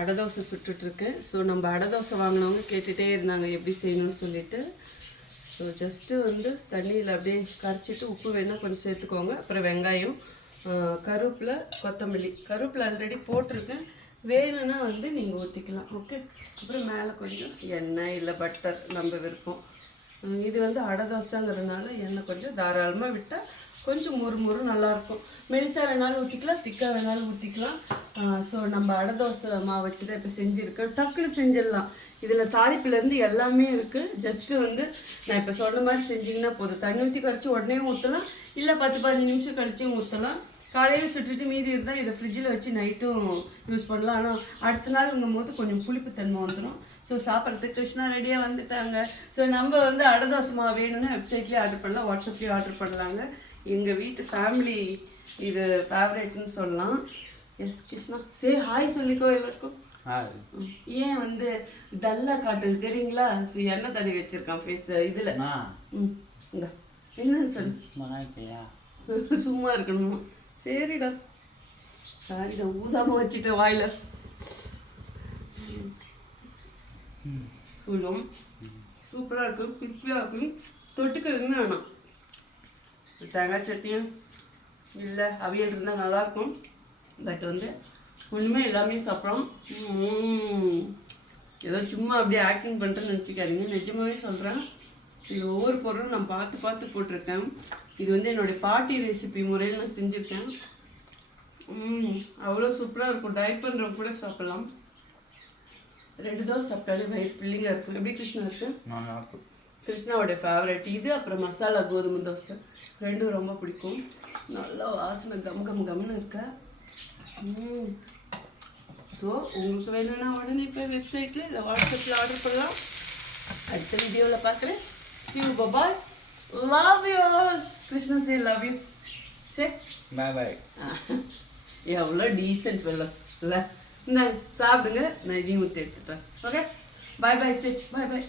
அடை தோசை சுட்டுட்ருக்கேன். ஸோ நம்ம அடை தோசை வாங்கினவங்க கேட்டுகிட்டே இருந்தாங்க எப்படி செய்யணும்னு சொல்லிட்டு. ஸோ ஜஸ்ட்டு வந்து தண்ணியில் அப்படியே கரைச்சிட்டு உப்பு வேணால் கொஞ்சம் சேர்த்துக்கோங்க. அப்புறம் வெங்காயம், கருவேப்பிலை, கொத்தமல்லி. கருவேப்பிலை ஆல்ரெடி போட்டிருக்கேன், வேணும்னா வந்து நீங்கள் ஊற்றிக்கலாம். ஓகே. அப்புறம் மேலே கொஞ்சம் எண்ணெய் இல்லை பட்டர் நம்ம விருப்பம். இது வந்து அடை தோசைங்கிறதுனால எண்ணெய் கொஞ்சம் தாராளமாக விட்டால் கொஞ்சம் முறு நல்லாயிருக்கும். மெலிசாக வேணாலும் ஊற்றிக்கலாம், திக்காக வேணாலும் ஊற்றிக்கலாம். ஸோ நம்ம அடை தோசை மாவு வச்சு தான் இப்போ செஞ்சுருக்கேன். டக்குன்னு செஞ்சிடலாம். இதில் தாளிப்புலேருந்து எல்லாமே இருக்குது. ஜஸ்ட்டு வந்து நான் இப்போ சொன்ன மாதிரி செஞ்சிங்கன்னா போதும். தண்ணி ஊற்றி கரைச்சி உடனே ஊற்றலாம், இல்லை 10-15 நிமிஷம் கழிச்சும் ஊற்றலாம். காலையில் சுட்டுட்டு மீதி இருந்தால் இதை ஃப்ரிட்ஜில் வச்சு நைட்டும் யூஸ் பண்ணலாம். ஆனால் அடுத்த நாளுங்கும் போது கொஞ்சம் புளிப்புத்தன்மை வந்துடும். ஸோ சாப்பிட்றதுக்கு கிருஷ்ணா ரெடியாக வந்துட்டாங்க. ஸோ நம்ம வந்து அடை தோசை மாவு வேணும்னா வெப்சைட்லேயே ஆர்டர் பண்ணலாம், வாட்ஸ்அப்லேயும் ஆர்டர் பண்ணலாங்க. எங்கள் வீட்டு ஃபேமிலி இது ஃபேவரேட்னு சொல்லலாம். எஸ் கிருஷ்ணா, ஹாய் சொல்லிக்கோ எல்லாருக்கும். ஏன் வந்து டல்லாக காட்டுது தெரியுங்களா? ஸோ எண்ணெய் தடவி வச்சுருக்கான் ஃபேஸ் இதில். இந்த என்னன்னு சொல்லு, சும்மா இருக்கணுமா? சரிடா சாரிடா, ஊதாம வச்சுட்டேன் வாயில. சூப்பராக இருக்கும், கிறிஸ்பியாக இருக்கும். தொட்டுக்கிறதுன்னு வேணும். தேங்காய் சட்னியும் இல்லை அவியல் இருந்தால் நல்லாயிருக்கும். பட் வந்து ஒன்றுமே எல்லாமே சாப்பிட்றோம். ஏதோ சும்மா அப்படியே ஆக்டிங் பண்ணுறேன்னு நினச்சிக்காதீங்க, நிஜமாகவே சொல்கிறேன். இது ஒவ்வொரு பொருளும் நான் பார்த்து போட்டிருக்கேன். இது வந்து என்னுடைய பாட்டி ரெசிபி முறையில் நான் செஞ்சுருக்கேன். அவ்வளோ சூப்பராக இருக்கும். டயட் பண்ணுறவங்க கூட சாப்பிட்லாம். 2 தோசை சாப்பிட்டாலே வயிறு ஃபில்லிங்காக இருக்கும். எப்படி கிருஷ்ணா இருக்குது? கிருஷ்ணாவோடைய ஃபேவரட் இது. அப்புறம் மசாலா கோதுமை தோசை ரெண்டும் ரொம்ப பிடிக்கும். நல்லா வாசனை கம்னு இருக்கா. ஸோ உங்களுக்கு வேணும்னா உடனே இப்போ வெப்சைட்டில் இல்லை வாட்ஸ்அப்பில் ஆர்டர் பண்ணலாம். அடுத்த வீடியோவில் பார்க்குறேன். See you, bye-bye. Love you all. Krishna say love you. Say bye-bye. எவ்வளோ டீசென்ட் வெல்லம் இல்லை. நான் சாப்பிடுங்க, நான் இதையும் ஊற்றி எடுத்துட்டேன். ஓகே, பாய் பாய். சே பாய் பாய்.